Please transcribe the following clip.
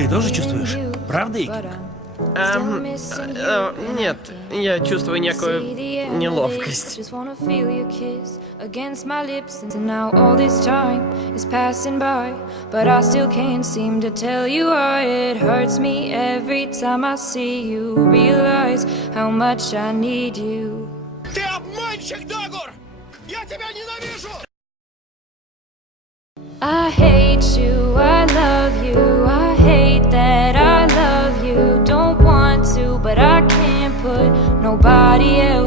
Ты тоже чувствуешь? Правда, Игорь? Нет, я чувствую некую неловкость. Just wanna feel your kiss against my lips. And now all this time is passing by, but I still can't seem to tell you why. It hurts me every time I see you, realize how much I need you. Ты обманщик, Дагур! Я тебя ненавижу! I hate you, I love you, I hate that I love you. Don't want to, but I can't put nobody else